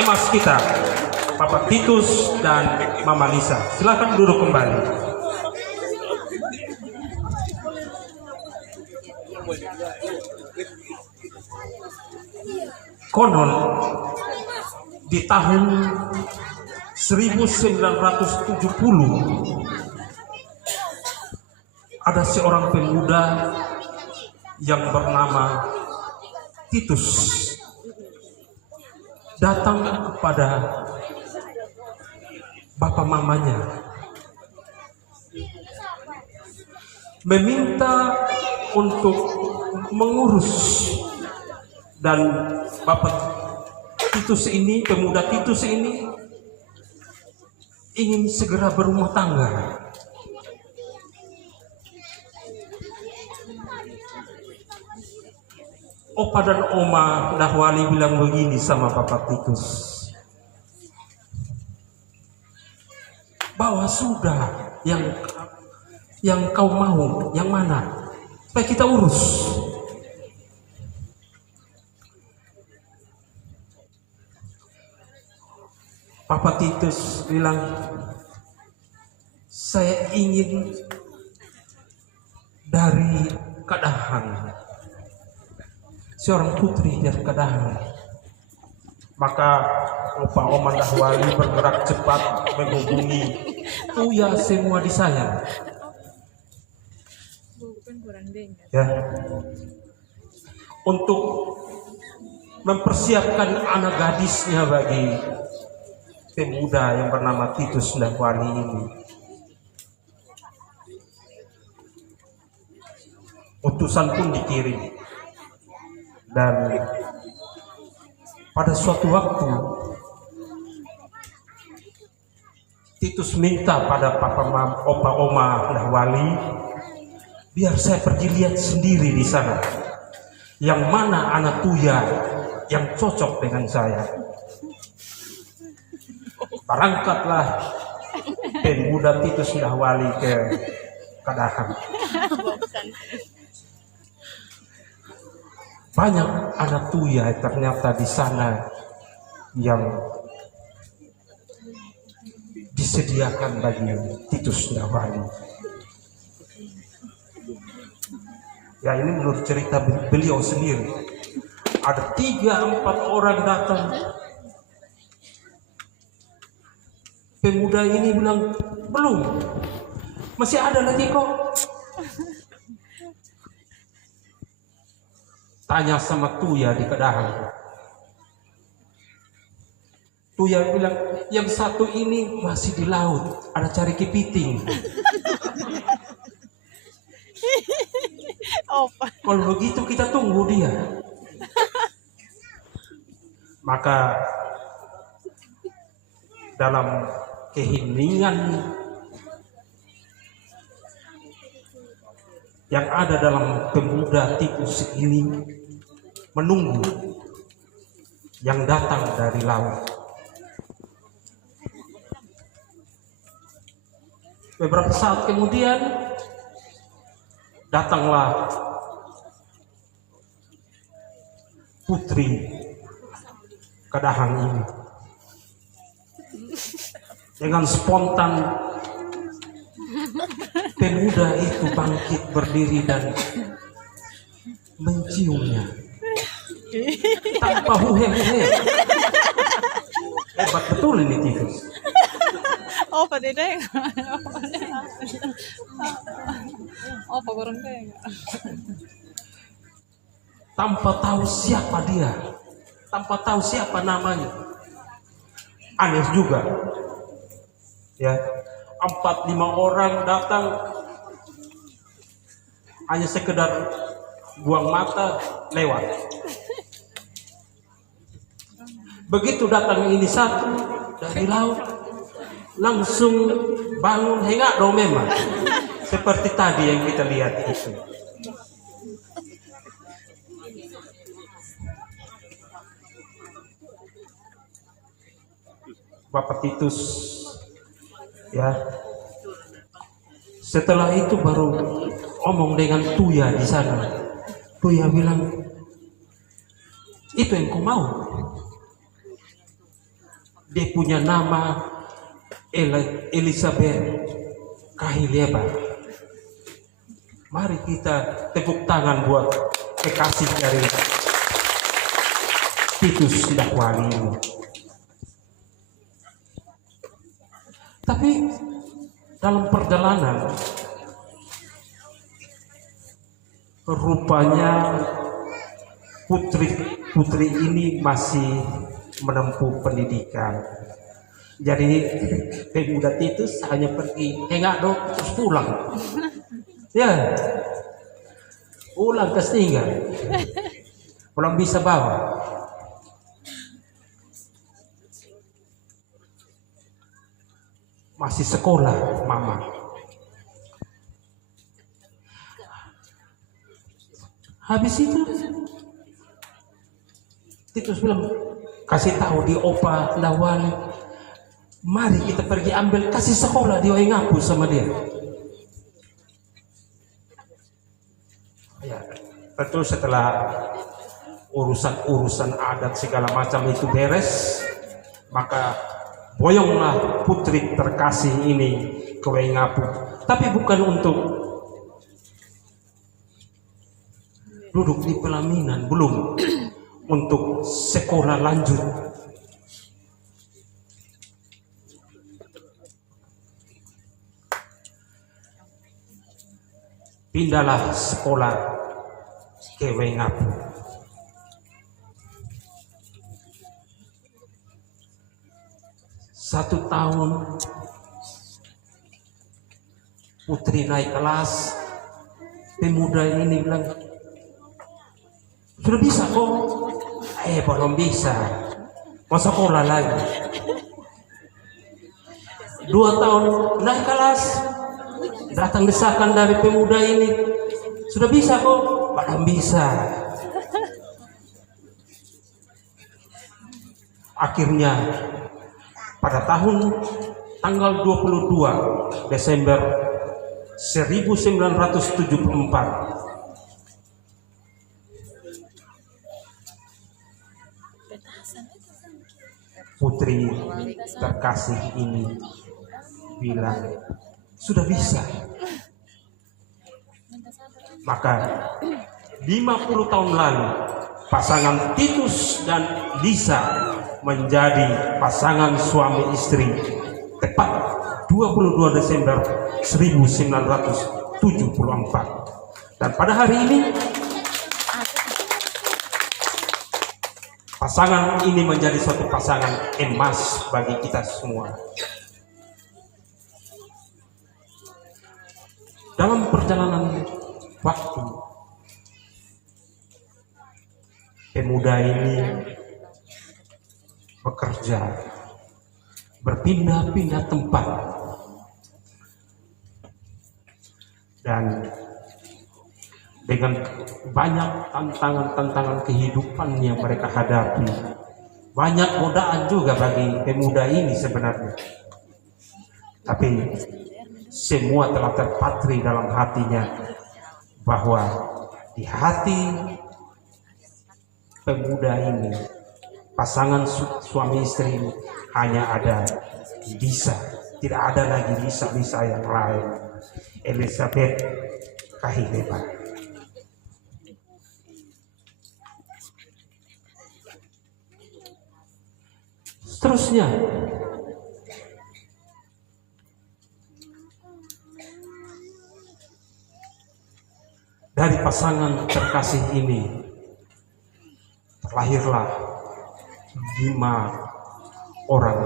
emas kita, Bapak Titus dan Mama Lisa. Silakan duduk kembali. Konon di tahun 1970 ada seorang pemuda yang bernama Titus datang kepada bapak mamanya meminta untuk mengurus, dan bapak Titus ini, pemuda Titus ini ingin segera berumah tangga. Opa dan Oma Dahwali bilang begini sama Bapak Titus, bahwa sudah yang kau mau, yang mana, supaya kita urus. Bapak Titus bilang, saya ingin dari Kadahan, seorang putri dari Kadahan. Maka Opa Oma Dahwali bergerak cepat menghubungi Uya semua di saya. Ya, untuk mempersiapkan anak gadisnya bagi pemuda yang bernama Titus Dahwali ini. Utusan pun dikirim, dan pada suatu waktu Titus minta pada Opa Oma Dahwali, biar saya pergi lihat sendiri di sana, yang mana anak Tuya yang cocok dengan saya. Berangkatlah pemuda Titus Dahwali ke Kadahan. Banyak anak Tuya ternyata di sana yang disediakan bagi Titus Dahwali. Ya, ini menurut cerita beliau sendiri. Ada 3-4 orang datang. Pemuda ini bilang, belum, masih ada lagi kok. Tanya sama Tuya di Kadahan. Tuya bilang, yang satu ini masih di laut, ada cari kepiting. Kalau begitu kita tunggu dia. Maka dalam keheningan yang ada dalam pemuda Titus ini menunggu yang datang dari laut. Beberapa saat kemudian datanglah putri Kadahan ini. Dengan spontan pemuda itu bangkit berdiri dan menciumnya tanpa huhe-huhe. Hebat betul ini Titus. Oh, pada deh. Oh, pagorong deh. Tanpa tahu siapa dia, tanpa tahu siapa namanya. Aneh juga. Ya, 4-5 orang datang hanya sekedar buang mata lewat. Begitu datang ini satu dari laut, langsung bangun hingga do memang seperti tadi yang kita lihat itu. Bapak Titus, ya, setelah itu baru omong dengan Tuya di sana. Tuya bilang, itu yang kau mau. Dia punya nama Elizabeth Kahileba. Mari kita tepuk tangan buat kekasih dari Titus Dakwali ini. Tapi dalam perjalanan rupanya putri ini masih menempuh pendidikan. Jadi pemuda Titus hanya pergi enggak dong terus pulang. Ya, pulang ke tinggal, belum bisa bawa. Masih sekolah mama. Habis itu Titus bilang, kasih tahu di Opa Dawali, mari kita pergi ambil kasih sekolah di Waingapu sama dia. Ya, tentu setelah urusan adat segala macam itu beres, maka boyonglah putri terkasih ini ke Waingapu. Tapi bukan untuk duduk di pelaminan, belum, untuk sekolah lanjut. Pindahlah sekolah ke Waingapu. Satu tahun putri naik kelas, pemuda ini bilang, sudah bisa kok? Belum bisa, mau sekolah lagi. 2 tahun naik kelas, datang desakan dari pemuda ini, sudah bisa kok? Belum bisa. Akhirnya pada tanggal 22 Desember 1974, putri terkasih ini bilang, sudah bisa. Maka 50 tahun lalu pasangan Titus dan Lisa menjadi pasangan suami istri tepat 22 Desember 1974. Dan pada hari ini pasangan ini menjadi suatu pasangan emas bagi kita semua. Dalam perjalanan waktu, pemuda ini bekerja, berpindah-pindah tempat, dan dengan banyak tantangan-tantangan kehidupan yang mereka hadapi, banyak godaan juga bagi pemuda ini sebenarnya. Tapi semua telah terpatri dalam hatinya, bahwa di hati pemuda ini, pasangan suami istri ini, hanya ada Lisa, tidak ada lagi Lisa yang lain. Elizabeth Kahileba. Seterusnya, dari pasangan terkasih ini terlahirlah 5 orang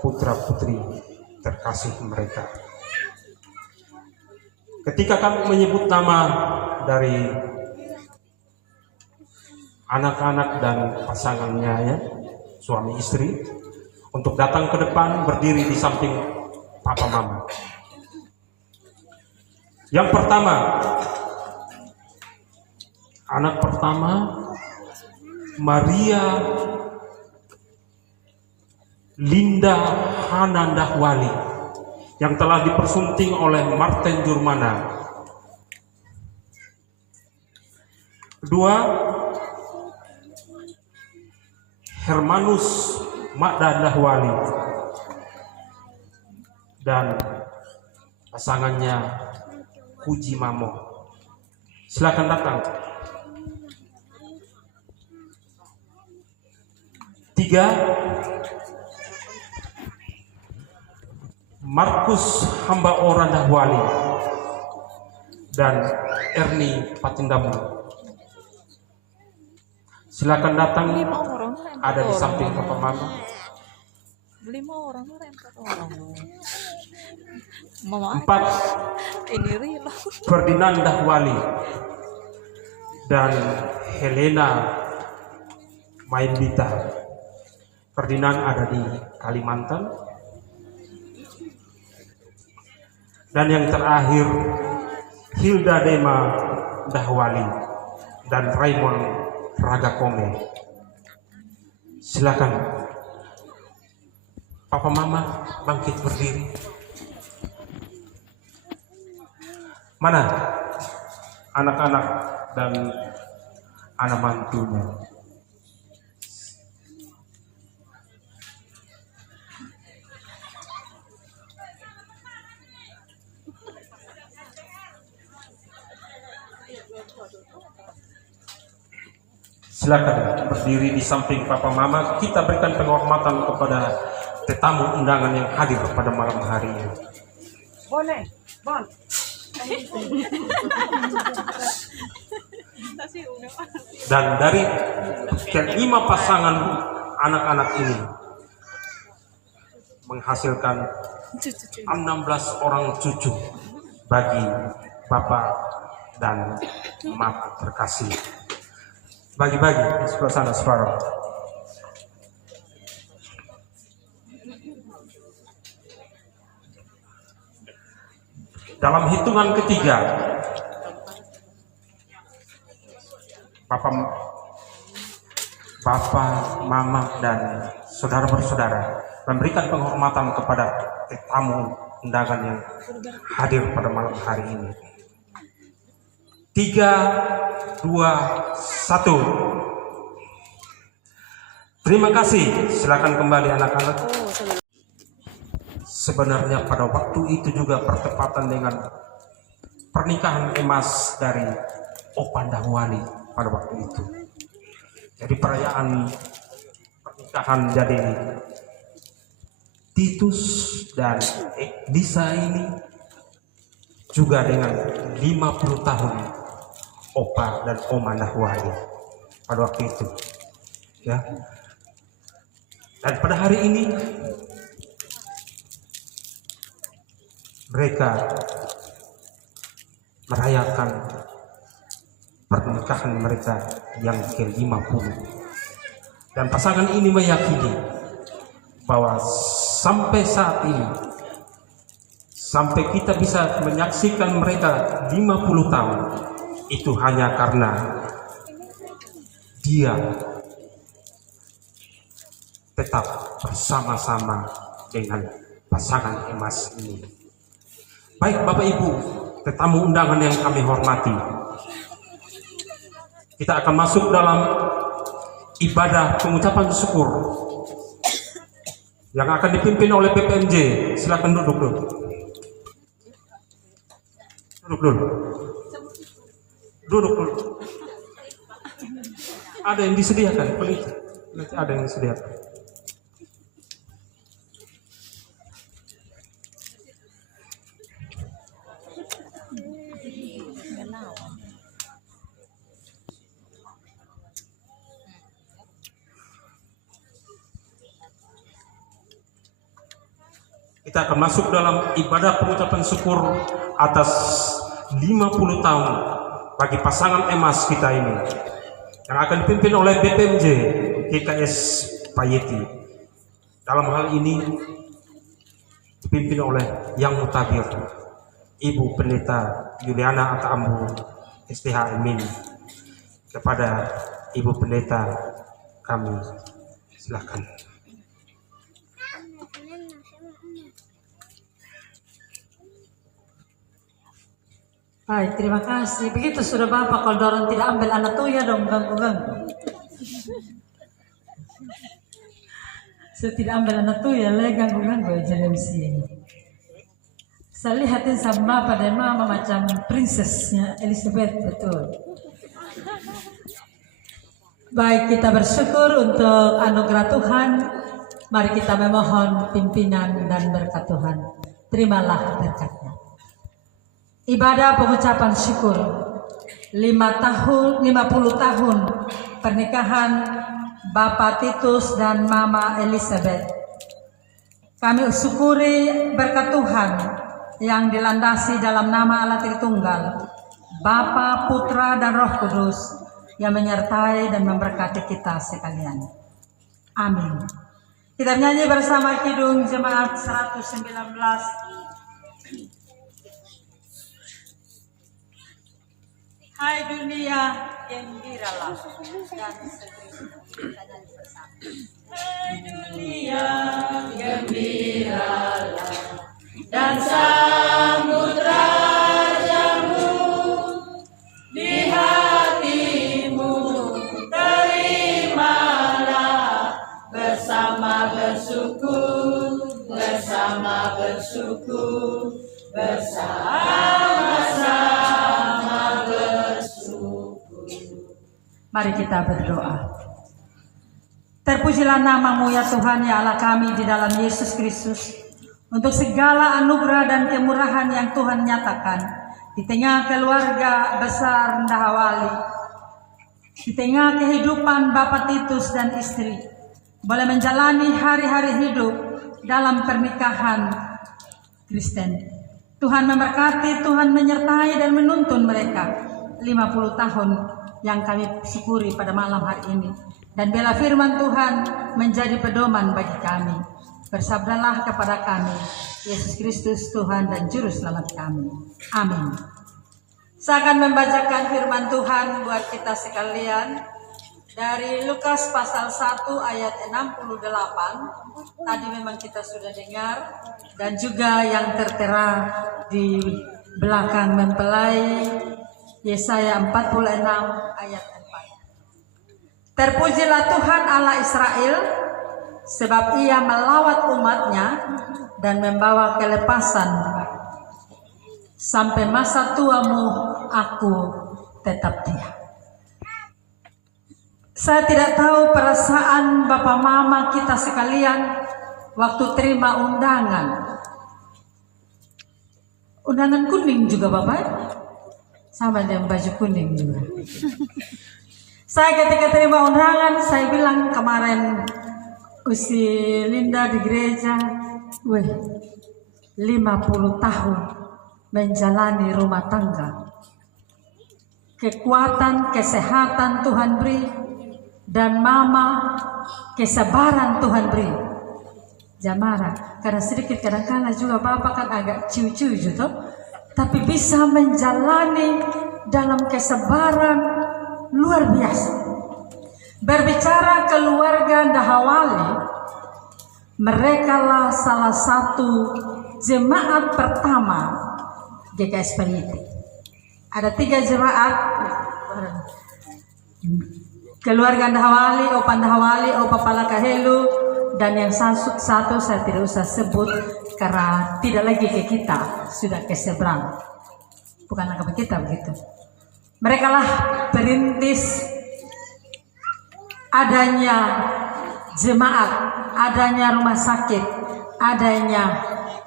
putra-putri terkasih mereka. Ketika kami menyebut nama dari anak-anak dan pasangannya, ya, suami istri, untuk datang ke depan berdiri di samping papa mama. Yang pertama, anak pertama Maria Linda Hanandahwali, yang telah dipersunting oleh Martin Jurmana. Kedua, Hermanus Magda Dahwali dan pasangannya Puji Mamo. Silakan datang. 3, Markus Hamba Ora Dahwali dan Erni Patindamu. Silakan datang. 5 orang, Ada di samping Papa Mama. 5 orang, 4 orang. Mama 4, ini real. Ferdinand Dahwali dan Helena Mainbita. Ferdinand ada di Kalimantan. Dan yang terakhir Hilda Dema Dahwali dan Raymond Ragakome. Silakan Papa Mama bangkit berdiri. Mana anak-anak dan anak mantunya? Silakan berdiri di samping Papa Mama. Kita berikan penghormatan kepada tetamu undangan yang hadir pada malam hari ini. Boleh, Bon. Dan dari kelima pasangan anak-anak ini menghasilkan 16 orang cucu bagi Bapak dan Mama terkasih. Bagi-bagi di sebelah sana, separuh. Dalam hitungan ketiga, Bapak, Mama, dan saudara-bersaudara memberikan penghormatan kepada tamu undangan yang hadir pada malam hari ini. 3, 2, 1. Terima kasih. Silakan kembali anak-anak. Sebenarnya pada waktu itu juga bertepatan dengan pernikahan emas dari Opa Dahwali pada waktu itu. Jadi perayaan pernikahan jadi Titus dan Lisa ini juga dengan 50 tahun Opa dan Oma Dahwali pada waktu itu, ya. Dan pada hari ini mereka merayakan pernikahan mereka yang ke-50. Dan pasangan ini meyakini bahwa sampai saat ini, sampai kita bisa menyaksikan mereka 50 tahun, itu hanya karena dia tetap bersama-sama dengan pasangan emas ini. Baik Bapak Ibu, tetamu undangan yang kami hormati, kita akan masuk dalam ibadah pengucapan syukur yang akan dipimpin oleh PPMJ. Silakan duduk dulu. Duduk dulu. Duduk dulu. Ada yang disediakan, nanti ada yang disediakan. Kita akan masuk dalam ibadah pengucapan syukur atas 50 tahun bagi pasangan emas kita ini, yang akan dipimpin oleh BPMJ GKS Payeti. Dalam hal ini dipimpin oleh Yang Mutabir Ibu Pendeta Juliana Ataambu STH Emin. Kepada Ibu Pendeta kami silakan. Baik, terima kasih. Begitu sudah Bapak, kalau dorong tidak ambil anak tuya dong, ganggu-ganggu. Saya tidak ambil anak tuh ya, ganggu-ganggu aja dari sini. Saya lihatin sama pada mama macam princessnya Elizabeth, betul. Baik, kita bersyukur untuk anugerah Tuhan. Mari kita memohon pimpinan dan berkat Tuhan. Terimalah berkatnya. Ibadah pengucapan syukur 50 tahun pernikahan Bapak Titus dan Mama Elizabeth. Kami syukuri berkat Tuhan yang dilandasi dalam nama Allah Tritunggal, Bapa, Putra, dan Roh Kudus, yang menyertai dan memberkati kita sekalian. Amin. Kita menyanyi bersama Kidung Jemaat 119. Hai dunia, gembiralah dan seterusnya. Kita nyanyi bersama. Hai dunia, gembiralah dan sambut rajamu di hatimu, terimalah bersama bersyukur, bersama-sama bersyukur. Mari kita berdoa. Terpujilah namamu ya Tuhan ya Allah kami di dalam Yesus Kristus, untuk segala anugerah dan kemurahan yang Tuhan nyatakan di tengah keluarga besar Ndahawali, di tengah kehidupan Bapak Titus dan istri, boleh menjalani hari-hari hidup dalam pernikahan Kristen. Tuhan memberkati, Tuhan menyertai dan menuntun mereka 50 tahun yang kami syukuri pada malam hari ini. Dan biarlah firman Tuhan menjadi pedoman bagi kami. Bersabdalah kepada kami, Yesus Kristus Tuhan dan Juru Selamat kami. Amin. Saya akan membacakan firman Tuhan buat kita sekalian dari Lukas pasal 1 ayat 68. Tadi memang kita sudah dengar, dan juga yang tertera di belakang mempelai Yesaya 46 ayat 4. Terpujilah Tuhan Allah Israel, sebab ia melawat umatnya dan membawa kelepasan. Sampai masa tuamu aku tetap dia. Saya tidak tahu perasaan Bapak Mama kita sekalian waktu terima undangan. Undangan kuning juga Bapak, sama dengan baju kuning juga. Saya ketika terima undangan, saya bilang kemarin usia Linda di gereja, 50 tahun menjalani rumah tangga. Kekuatan, kesehatan Tuhan beri, dan Mama kesabaran Tuhan beri. Jamara, karena sedikit kadang-kadang juga Bapak kan agak ciu-ciu gitu, tapi bisa menjalani dalam kesabaran luar biasa. Berbicara keluarga Ndahawali, merekalah salah satu jemaat pertama GKS Peniti. Ada 3 jemaat, keluarga Ndahawali, Opa Ndahawali, Opa Palakahelu, dan yang satu saya tidak usah sebut karena tidak lagi ke kita, sudah ke seberang. Bukan ke kita begitu. Mereka lah perintis adanya jemaat, adanya rumah sakit, adanya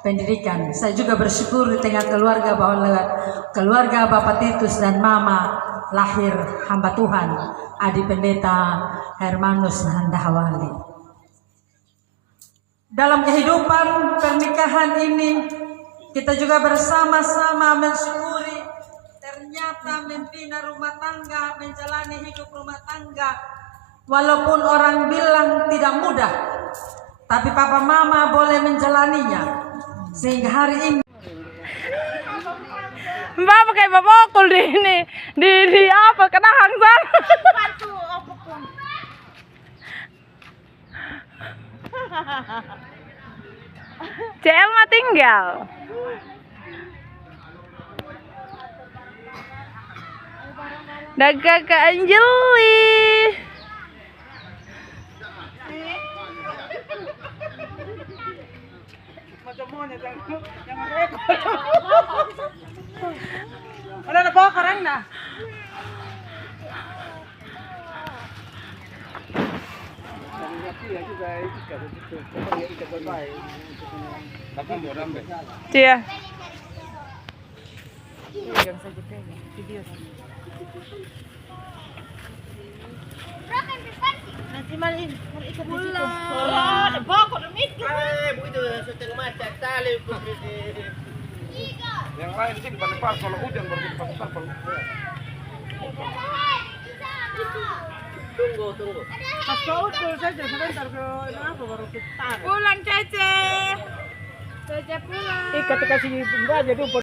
pendidikan. Saya juga bersyukur di tengah keluarga bahwa lewat keluarga Bapak Titus dan Mama lahir hamba Tuhan, Adi Pendeta Hermanus Ndahawali. Dalam kehidupan pernikahan ini, kita juga bersama-sama mensyukuri ternyata membina rumah tangga, menjalani hidup rumah tangga, walaupun orang bilang tidak mudah, tapi Papa Mama boleh menjalaninya sehingga hari ini. Mbak pakai babokul di ini, di apa kena hangsan. CL mah tinggal. Dagang ke Anjeli. Jangan rekod. Udah ada bawa karang dah. Iya. Nanti malin, ikat di situ. Ada bokok demit. Begitu sudah macet tali. Yang lain sih depan kalau hujan baru kita pasang. Tunggu. Pas kau dulu saja sebentar kenapa baru kita. Pulang Cece. Cece pulang. Ikat kasih benda aja dulu.